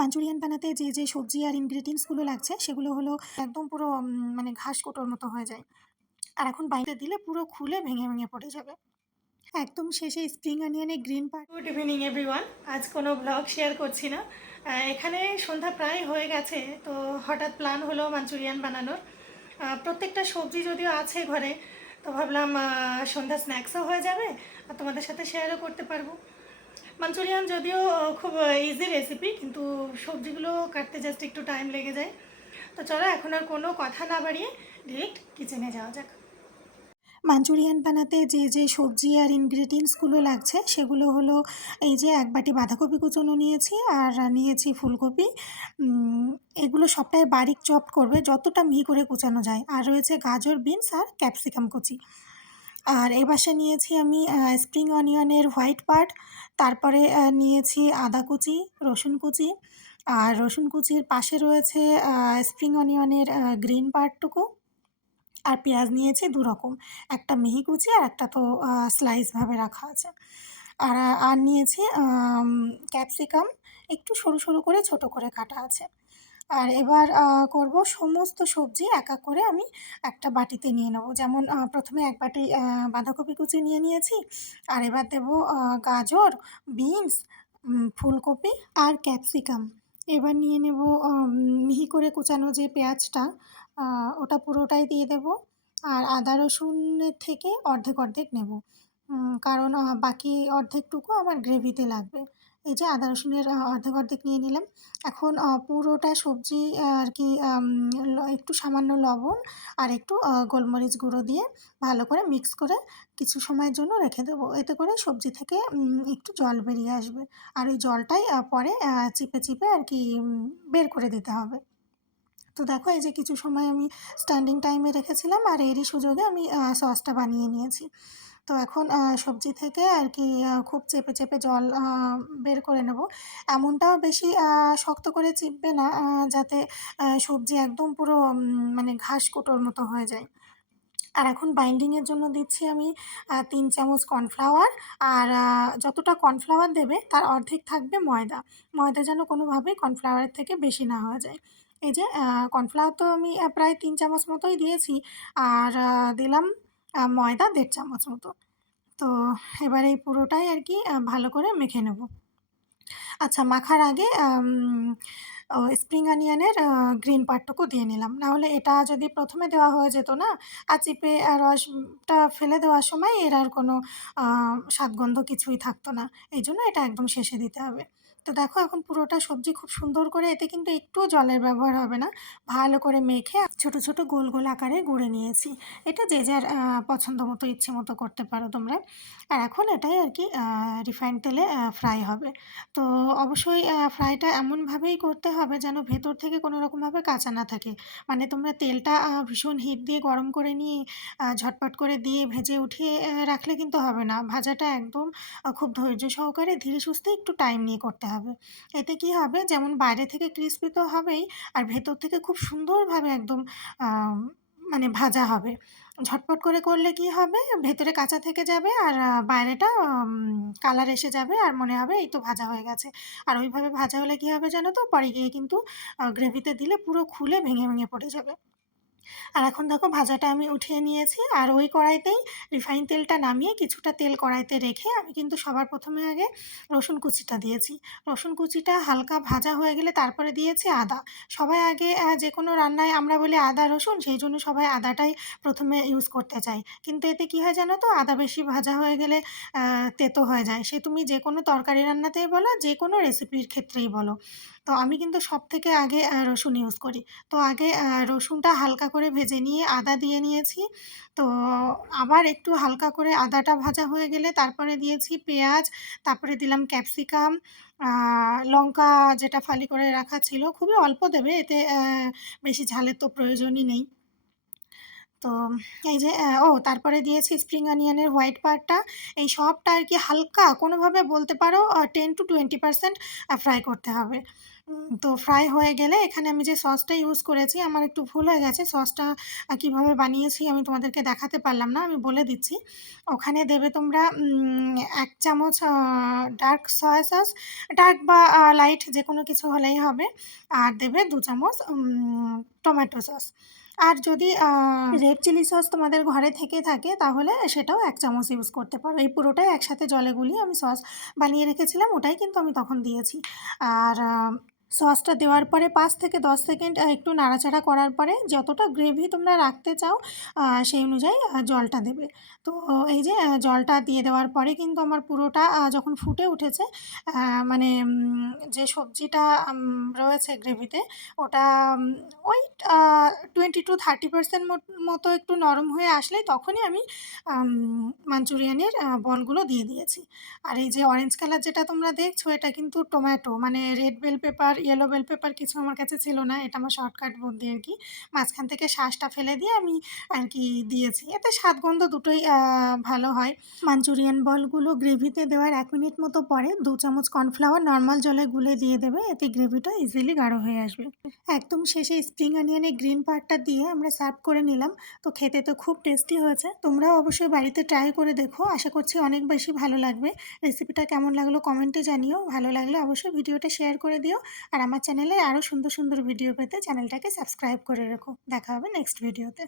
Manchurian বানাতে যে যে সবজি আর ইনগ্রিডিয়েন্টসগুলো লাগছে, সেগুলো হলো একদম পুরো মানে ঘাস কোটোর মতো হয়ে যায়। আর এখন বাইরে দিলে পুরো খুলে ভেঙে ভেঙে পড়ে যাবে। একদম শেষে spring অনিয়নের green part good evening everyone আজ কোনো ব্লগ শেয়ার করছি না। এখানে সন্ধ্যা প্রায় হয়ে গেছে, তো হঠাৎ প্ল্যান হলো মাঞ্চুরিয়ান বানানোর। প্রত্যেকটা সবজি যদিও আছে ঘরে, তো ভাবলাম সন্ধ্যা স্ন্যাক্সও হয়ে যাবে, আর তোমাদের সাথে শেয়ারও করতে পারব। মাঞ্চুরিয়ান যদিও খুব ইজি রেসিপি কিন্তু সবজিগুলো কাটতে জাস্ট একটু টাইম লেগে যায়। তো চলো, এখন আর কোনো কথা না বাড়িয়ে ডিরেক্ট কিচেনে যাওয়া যাক। মাঞ্চুরিয়ান বানাতে যে যে সবজি আর ইনগ্রিডিয়েন্টসগুলো লাগছে, সেগুলো হলো এই যে এক বাটি বাঁধাকপি কুচোনো নিয়েছি আর নিয়েছি ফুলকপি। এগুলো সবটাই বারিক চপ করবে, যতটা মিহি করে কুচানো যায়। আর রয়েছে গাজর, বিনস আর ক্যাপসিকাম কুচি। আর এই পাশে নিয়েছি আমি স্প্রিং অনিয়নের হোয়াইট পার্ট তারপরে নিয়েছি আদা কুচি, রসুন কুচি, আর রসুন কুচির পাশে রয়েছে স্প্রিং অনিয়নের গ্রিন পার্টটুকু আর পেঁয়াজ নিয়েছি দু রকম, একটা মিহি কুচি আর একটা তো স্লাইসভাবে রাখা আছে। আর আর নিয়েছি ক্যাপসিকাম একটু সরু সরু করে ছোট করে কাটা আছে। আর এবার করব সমস্ত সবজি এক করে আমি একটা বাটিতে নিয়ে নেব। যেমন প্রথমে এক বাটি বাঁধাকপি কুচি নিয়ে নিয়েছি। আর এবার দেবো গাজর, বিনস ফুলকপি আর ক্যাপসিকাম। এবার নিয়ে নেব মিহি করে কুচানো যে পেঁয়াজটা ওটা পুরোটাই দিয়ে দেব। আর আদা রসুনের থেকে অর্ধেক অর্ধেক নেব। কারণ বাকি অর্ধেকটুকু আমার গ্রেভিতে লাগবে। এই যে আদা রসুনের অর্ধেক অর্ধেক নিয়ে নিলাম। এখন পুরোটা সবজি আর কি একটু সামান্য লবণ আর একটু গোলমরিচ গুঁড়ো দিয়ে ভালো করে মিক্স করে কিছু সময়ের জন্য রেখে দেবো। এতে করে সবজি থেকে একটু জল বেরিয়ে আসবে। আর ওই জলটাই পরে চিপে চিপে আর কি বের করে দিতে হবে। তো দেখো, এই যে কিছু সময় আমি স্ট্যান্ডিং টাইমে রেখেছিলাম আর এরই সুযোগে আমি সসটা বানিয়ে নিয়েছি। তো এখন সবজি থেকে আর কি খুব চেপে চেপে জল বের করে নেব। এমনটাও বেশি শক্ত করে চিপবে না যাতে সবজি একদম পুরো মানে ঘাস কুটোর মতো হয়ে যায়। আর এখন বাইন্ডিংয়ের জন্য দিচ্ছি আমি তিন চামচ কর্নফ্লাওয়ার আর যতটা কর্নফ্লাওয়ার দেবে তার অর্ধেক থাকবে ময়দা। ময়দা যেন কোনোভাবেই কর্নফ্লাওয়ারের থেকে বেশি না হয়ে যায়। এই যে কর্নফ্লাওয়ার তো আমি প্রায় তিন চামচ মতোই দিয়েছি। আর দিলাম ময়দা দেড় চামচ মতো। তো এবার এই পুরোটাই আর কি ভালো করে মেখে নেব। আচ্ছা মাখার আগে স্প্রিং অনিয়নের গ্রিন পার্টটুকু দিয়ে নিলাম। নাহলে এটা যদি প্রথমে দেওয়া হয়ে যেত না আর চিপে রসটা ফেলে দেওয়ার সময় এর আর কোনো স্বাদগন্ধ কিছুই থাকতো না। এই জন্য এটা একদম শেষে দিতে হবে। তো দেখো এখন পুরোটা সবজি খুব সুন্দর করে এতে কিন্তু একটুও জলের ব্যবহার হবে না। ভালো করে মেখে ছোট ছোট গোল গোল আকারে গুঁড়ে নিয়েছি। এটা যে যার পছন্দ মতো, ইচ্ছে মতো করতে পারো তোমরা। আর এখন এটাই আর কি রিফাইন্ড তেলে ফ্রাই হবে। তো অবশ্যই ফ্রাইটা এমনভাবেই করতে হবে যেন ভেতর থেকে কোনো রকমভাবে কাঁচা না থাকে। মানে তোমরা তেলটা ভীষণ হিট দিয়ে গরম করে নিয়ে ঝটপট করে দিয়ে ভেজে উঠিয়ে রাখলে কিন্তু হবে না। ভাজাটা একদম খুব ধৈর্য সহকারে ধীরে সুস্থে একটু টাইম নিয়ে করতে হবে। এতে কি হবে? যেমন বাইরে থেকে ক্রিস্পি তো হবেই, আর ভেতর থেকে খুব সুন্দরভাবে একদম মানে ভাজা হবে। ঝটপট করে করলে কি হবে? ভেতরে কাঁচা থেকে যাবে, আর বাইরেটা কালার এসে যাবে, আর মনে হবে এই তো ভাজা হয়ে গেছে। আর ওইভাবে ভাজা হলে কি হবে জানো তো? পরে গিয়ে কিন্তু গ্রেভিতে দিলে পুরো খুলে ভেঙে ভেঙে পড়ে যাবে। আর এখন দেখো ভাজাটা আমি উঠিয়ে নিয়েছি আর ওই কড়াইতেই রিফাইন তেলটা নামিয়ে কিছুটা তেল কড়াইতে রেখে আমি কিন্তু সবার প্রথমে আগে রসুন কুচিটা দিয়েছি। রসুন কুচিটা হালকা ভাজা হয়ে গেলে তারপরে দিয়েছি আদা। সবাই আগে যে কোনো রান্নায় আমরা বলি আদা, রসুন, সেই জন্য সবাই আদাটাই প্রথমে ইউজ করতে চাই কিন্তু এতে কী হয় জানো তো? আদা বেশি ভাজা হয়ে গেলে তেতো হয়ে যায়। সে তুমি যে কোনো তরকারি রান্নাতেই বলো যে কোনো রেসিপির ক্ষেত্রেই বলো। তো আমি কিন্তু সব থেকে আগে রসুন ইউজ করি। তো আগে রসুনটা হালকা করে ভেজে নিয়ে আদা দিয়ে নিয়েছি। তো আবার একটু হালকা করে আদাটা ভাজা হয়ে গেলে তারপরে দিয়েছি পেঁয়াজ, তারপরে দিলাম ক্যাপসিকাম লঙ্কা যেটা ফালি করে রাখা ছিল। খুবই অল্প দেবে, এতে বেশি ঝালের তো প্রয়োজনই নেই। তো এই যে ও, তারপরে দিয়েছি স্প্রিং অনিয়নের হোয়াইট পার্টটা এই সবটা আর কি হালকা কোনোভাবে বলতে পারো ten to twenty percent fry করতে হবে। তো ফ্রাই হয়ে গেলে এখানে আমি যে সসটা ইউজ করেছি, আমার একটু ভুল হয়ে গেছে। সসটা কীভাবে বানিয়েছি আমি তোমাদেরকে দেখাতে পারলাম না, আমি বলে দিচ্ছি। ওখানে দেবে তোমরা এক চামচ ডার্ক সয়া সস ডার্ক বা লাইট যে কোনো কিছু হলেই হবে। আর দেবে দু চামচ টমেটো সস আর যদি রেড চিলি সস তোমাদের ঘরে থেকে থাকে, তাহলে সেটাও এক চামচ ইউজ করতে পারো। এই পুরোটাই একসাথে জলে গুলিয়ে আমি সস বানিয়ে রেখেছিলাম, ওটাই কিন্তু আমি তখন দিয়েছি। আর সসটা দেওয়ার পরে পাঁচ থেকে দশ সেকেন্ড একটু নাড়াচাড়া করার পরে যতটা গ্রেভি তোমরা রাখতে চাও সেই অনুযায়ী জলটা দেবে। তো এই যে জলটা দিয়ে দেওয়ার পরে কিন্তু আমার পুরোটা যখন ফুটে উঠেছে মানে যে সবজিটা রয়েছে গ্রেভিতে ওটা ওই টোয়েন্টি টু থার্টি পার্সেন্ট মতো একটু নরম হয়ে আসলেই তখনই আমি মাঞ্চুরিয়ানের বলগুলো দিয়ে দিয়েছি। আর এই যে অরেঞ্জ কালার যেটা তোমরা দেখছ, এটা কিন্তু টোম্যাটো মানে red bell pepper yellow bell pepper কিছু আমার কাছে ছিল না, এটা আমার শর্টকাট বুদ্ধি আর কি। মাঝখান থেকে শ্বাসটা ফেলে দিয়ে আমি আর কি দিয়েছি। এতে স্বাদ গন্ধ দুটোই ভালো হয়। মাঞ্চুরিয়ান বলগুলো গ্রেভিতে দেওয়ার এক মিনিট মতো পরে দু চামচ কর্নফ্লাওয়ার নর্মাল জলে গুলে দিয়ে দেবে, এতে গ্রেভিটা ইজিলি গাঢ় হয়ে আসবে। একদম শেষে স্প্রিং অনিয়নের গ্রিন পার্টটা দিয়ে আমরা সার্ভ করে নিলাম। তো খেতে তো খুব টেস্টি হয়েছে। তোমরাও অবশ্যই বাড়িতে ট্রাই করে দেখো। আশা করছি অনেক বেশি ভালো লাগবে। রেসিপিটা কেমন লাগল কমেন্টে জানিও। ভালো লাগলে অবশ্যই ভিডিওটা শেয়ার করে দিও। আর আমার চ্যানেলে আরও সুন্দর সুন্দর ভিডিও পেতে চ্যানেলটাকে সাবস্ক্রাইব করে রেখো। দেখা হবে নেক্সট ভিডিওতে